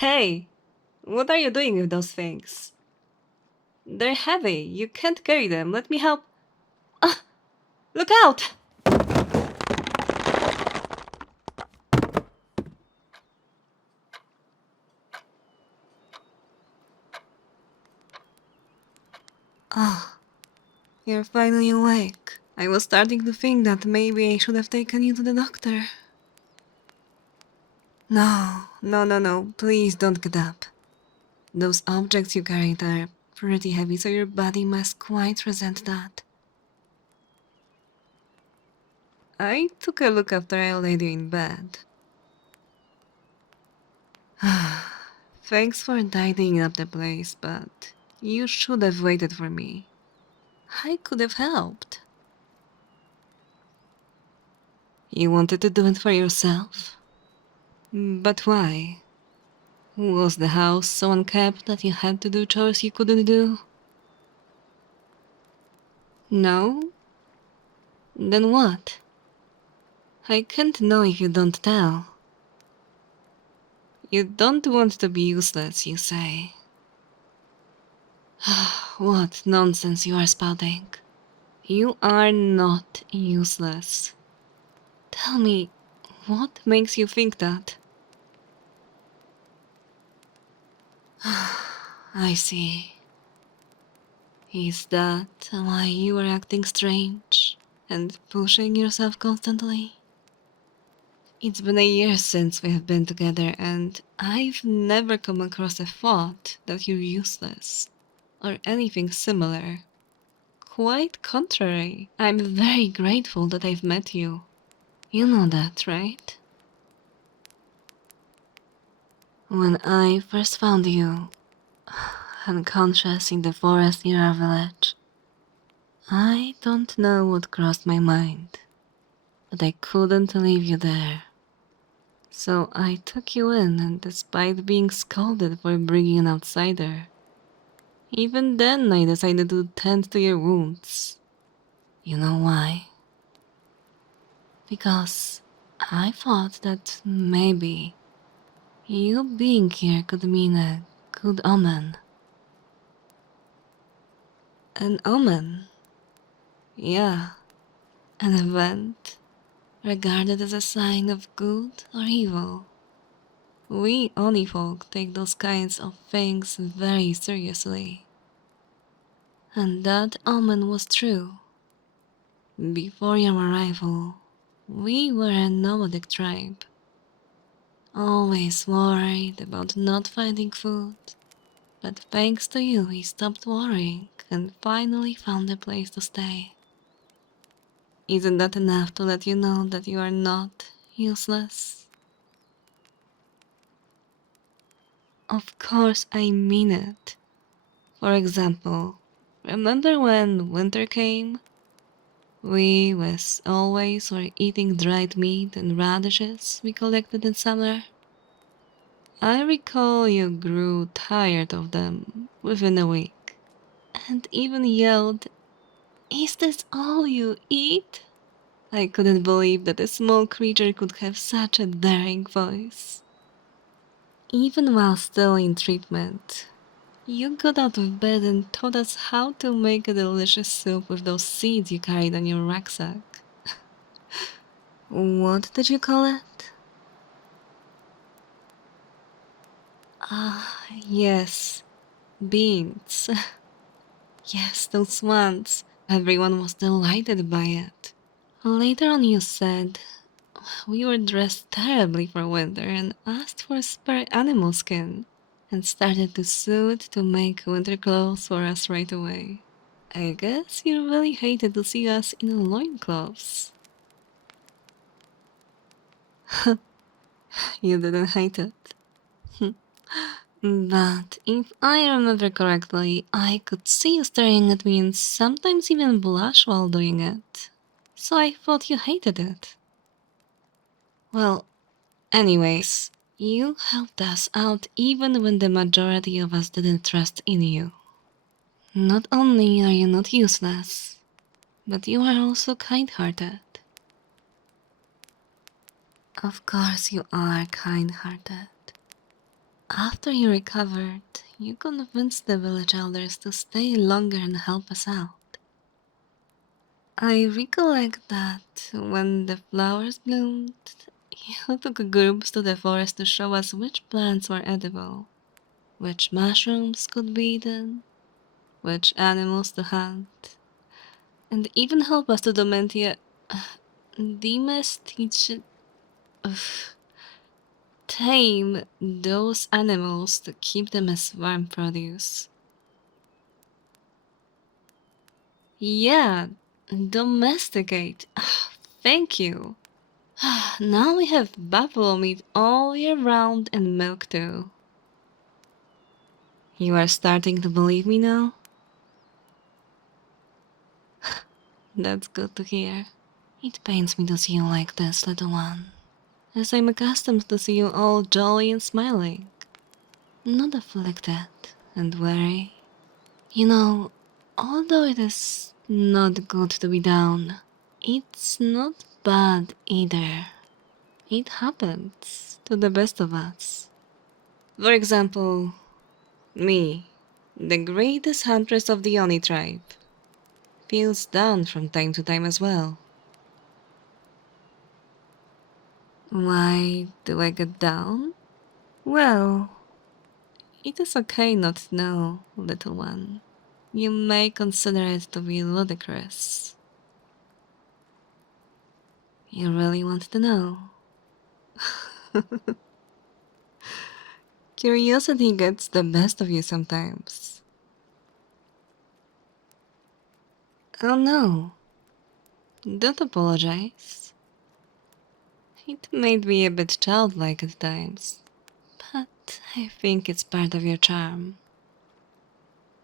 Hey, what are you doing with those things? They're heavy. You can't carry them. Let me help. Ah, look out! Ah, you're finally awake. I was starting to think that maybe I should have taken you to the doctor. No, please don't get up. Those objects you carried are pretty heavy, so your body must quite resent that. I took a look after I laid you in bed. Thanks for tidying up the place, but you should have waited for me. I could have helped. You wanted to do it for yourself? But why? Was the house so unkept that you had to do chores you couldn't do? No? Then what? I can't know if you don't tell. You don't want to be useless, you say. What nonsense you are spouting. You are not useless. Tell me, what makes you think that? I see. Is that why you were acting strange and pushing yourself constantly? It's been a year since we have been together, and I've never come across a thought that you're useless or anything similar. Quite contrary, I'm very grateful that I've met you. You know that, right? When I first found you, unconscious in the forest near our village, I don't know what crossed my mind, but I couldn't leave you there. So I took you in, and despite being scolded for bringing an outsider, even then I decided to tend to your wounds. You know why? Because I thought that maybe you being here could mean a good omen. An omen? Yeah, an event regarded as a sign of good or evil. We Oni folk take those kinds of things very seriously. And that omen was true. Before your arrival, we were a nomadic tribe. Always worried about not finding food. But thanks to you, we stopped worrying and finally found a place to stay. Isn't that enough to let you know that you are not useless? Of course I mean it. For example, remember when winter came? We was always were eating dried meat and radishes we collected in summer. I recall you grew tired of them within a week, and even yelled, "Is this all you eat?" I couldn't believe that a small creature could have such a daring voice. Even while still in treatment, you got out of bed and taught us how to make a delicious soup with those seeds you carried on your rucksack. What did you call it? Ah, yes, beans. Yes, those ones. Everyone was delighted by it. Later on, you said we were dressed terribly for winter and asked for spare animal skin and started to sew it to make winter clothes for us right away. I guess you really hated to see us in loincloths. You didn't hate it. But if I remember correctly, I could see you staring at me and sometimes even blush while doing it. So I thought you hated it. Well, anyways, you helped us out even when the majority of us didn't trust in you. Not only are you not useless, but you are also kind-hearted. Of course you are kind-hearted. After you recovered, you convinced the village elders to stay longer and help us out. I recollect that when the flowers bloomed, you took groups to the forest to show us which plants were edible, which mushrooms could be eaten, which animals to hunt, and even help us to domesticate, tame those animals to keep them as farm produce. Yeah, domesticate. Thank you. Now we have buffalo meat all year round and milk too. You are starting to believe me now? That's good to hear. It pains me to see you like this, little one, as I'm accustomed to see you all jolly and smiling, not afflicted and weary. You know, although it is not good to be down, it's not bad either. It happens to the best of us. For example, me, the greatest huntress of the Oni tribe, feels down from time to time as well. Why do I get down? Well, it is okay not to know, little one. You may consider it to be ludicrous. You really want to know? Curiosity gets the best of you sometimes. Oh no, don't apologize. It made me a bit childlike at times, but I think it's part of your charm.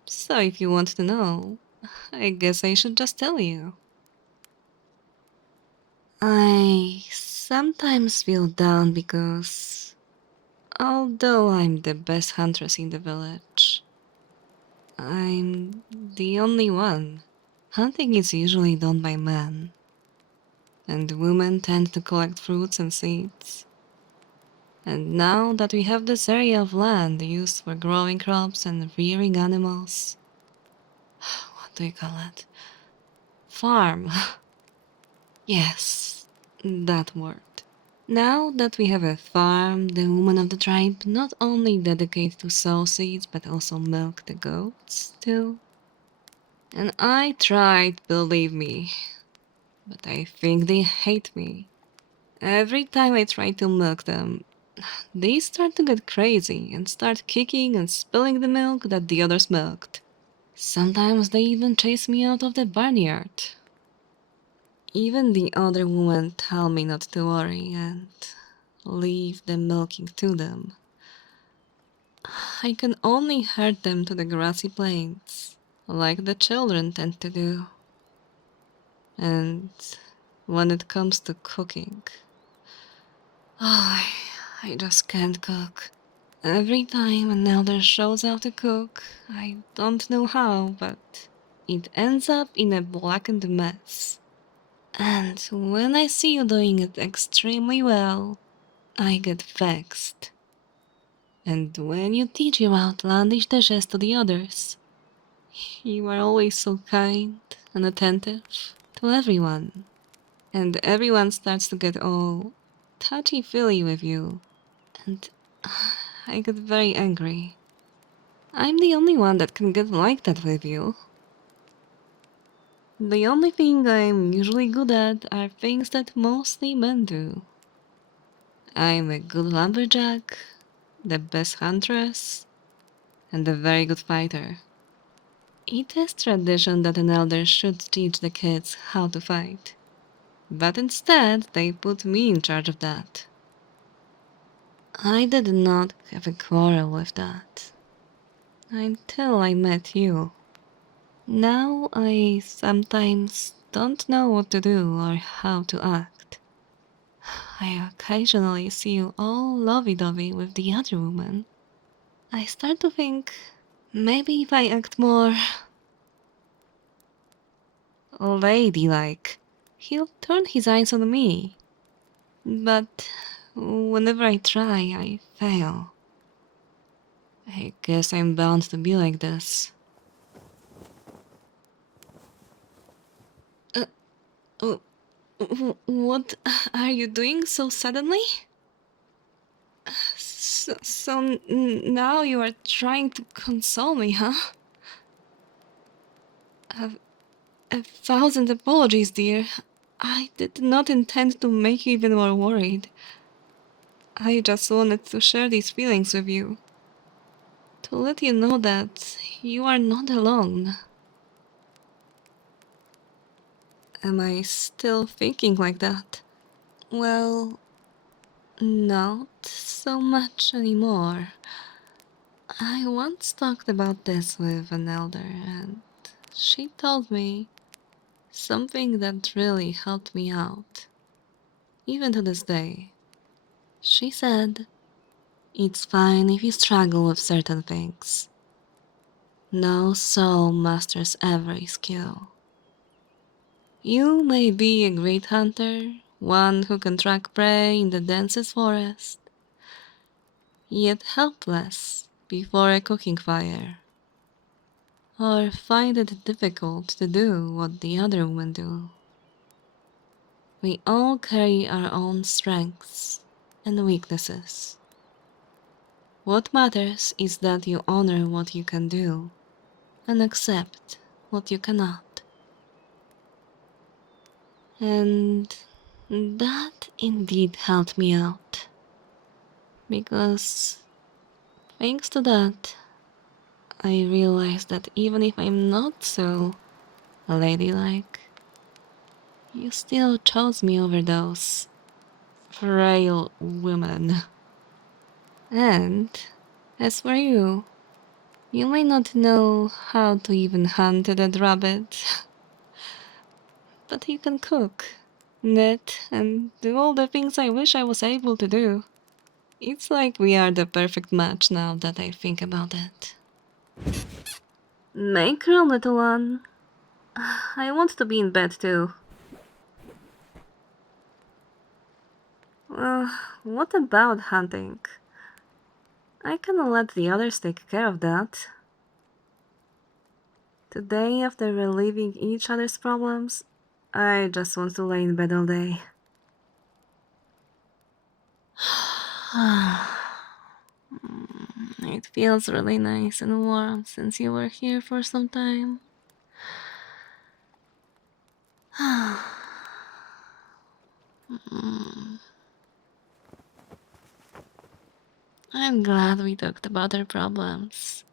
So if you want to know, I guess I should just tell you. I sometimes feel down because, although I'm the best huntress in the village, I'm the only one. Hunting is usually done by men, and women tend to collect fruits and seeds. And now that we have this area of land used for growing crops and rearing animals, what do you call it? Farm. Yes, that word. Now that we have a farm, the women of the tribe not only dedicate to sow seeds but also milk the goats too. And I tried, believe me, but I think they hate me. Every time I try to milk them, they start to get crazy and start kicking and spilling the milk that the others milked. Sometimes they even chase me out of the barnyard. Even the other women tell me not to worry and leave the milking to them. I can only herd them to the grassy plains, like the children tend to do. And when it comes to cooking, oh, I just can't cook. Every time an elder shows how to cook, I don't know how, but it ends up in a blackened mess. And when I see you doing it extremely well, I get vexed. And when you teach your outlandish dishes to the others, you are always so kind and attentive to everyone. And everyone starts to get all touchy-feely with you. And I get very angry. I'm the only one that can get like that with you. The only thing I'm usually good at are things that mostly men do. I'm a good lumberjack, the best huntress, and a very good fighter. It is tradition that an elder should teach the kids how to fight. But instead, they put me in charge of that. I did not have a quarrel with that until I met you. Now I sometimes don't know what to do or how to act. I occasionally see you all lovey-dovey with the other woman. I start to think maybe if I act more ladylike, he'll turn his eyes on me. But whenever I try, I fail. I guess I'm bound to be like this. Oh, what are you doing so suddenly? So now you are trying to console me, huh? A, a thousand apologies, dear. I did not intend to make you even more worried. I just wanted to share these feelings with you. To let you know that you are not alone. Am I still thinking like that? Well, not so much anymore. I once talked about this with an elder, and she told me something that really helped me out. Even to this day. She said, "It's fine if you struggle with certain things. No soul masters every skill. You may be a great hunter, one who can track prey in the densest forest, yet helpless before a cooking fire, or find it difficult to do what the other women do. We all carry our own strengths and weaknesses. What matters is that you honor what you can do and accept what you cannot." And that indeed helped me out, because thanks to that, I realized that even if I'm not so ladylike, you still chose me over those frail women. And as for you, you may not know how to even hunt a dead rabbit, but you can cook, knit, and do all the things I wish I was able to do. It's like we are the perfect match now that I think about it. Make room, little one. I want to be in bed too. What about hunting? I can let the others take care of that. Today, after relieving each other's problems, I just want to lay in bed all day. It feels really nice and warm since you were here for some time. I'm glad we talked about our problems.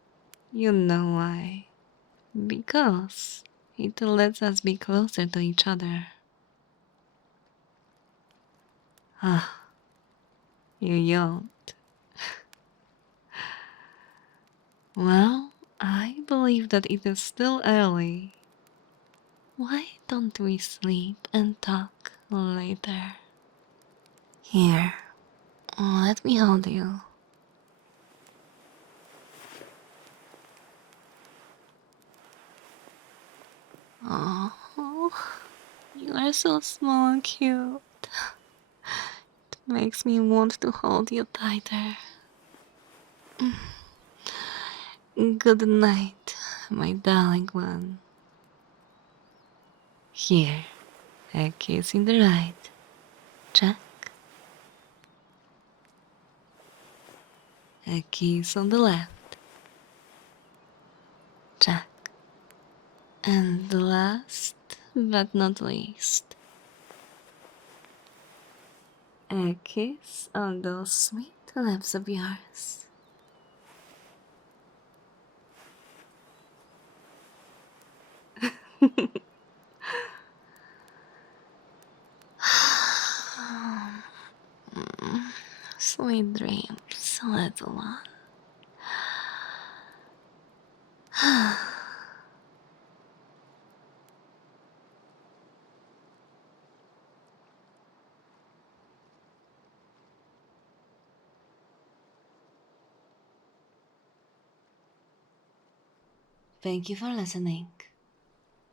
You know why. Because it lets us be closer to each other. Ah, you yawned. Well, I believe that it is still early. Why don't we sleep and talk later? Here, let me hold you. Oh, you are so small and cute. It makes me want to hold you tighter. Good night, my darling one. Here, a kiss in the right. Check. A kiss on the left. Check. And last but not least, a kiss on those sweet lips of yours. Sweet dreams, little one. Thank you for listening.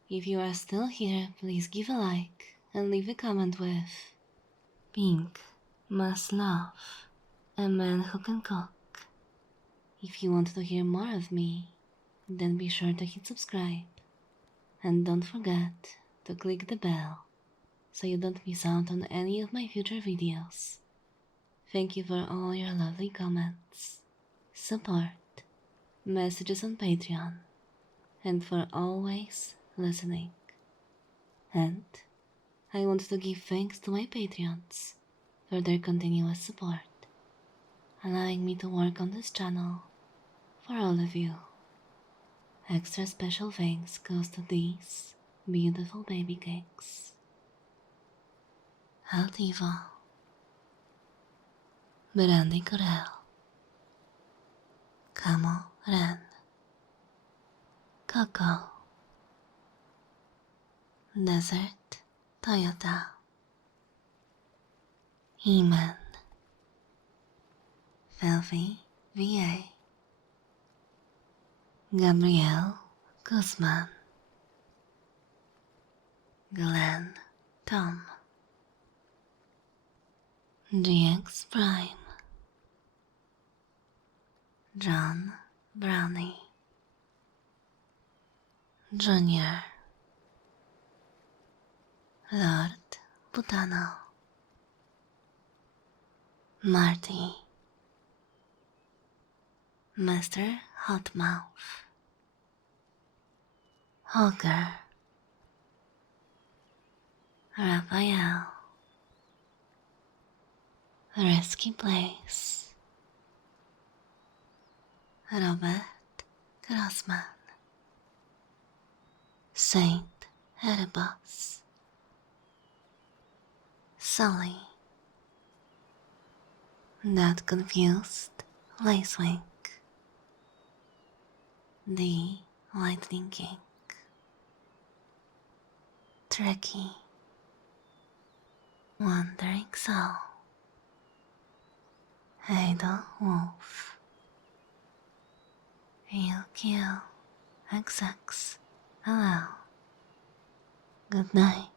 If you are still here, please give a like and leave a comment with "Pink must love a man who can cook." If you want to hear more of me, then be sure to hit subscribe. And don't forget to click the bell so you don't miss out on any of my future videos. Thank you for all your lovely comments, support, messages on Patreon, and for always listening. And I want to give thanks to my Patreons for their continuous support, allowing me to work on this channel for all of you. Extra special thanks goes to these beautiful baby cakes. Altivo, Brandy Corel, Camo Ren, Coco, Desert Toyota, Eman, Filthy VA, Gabrielle Guzman, Glenn Tom, GX Prime, John Brownie, Junior, Lord Putano, Marty, Mr. Hotmouth, Hogger, Raphael, Risky Place, Robert Grossman, Saint Erebus, Sully, That Confused Lacewing, The Lightning King, Tricky, Wandering Soul, Idle Wolf, Yukio XX. Hello. Good night.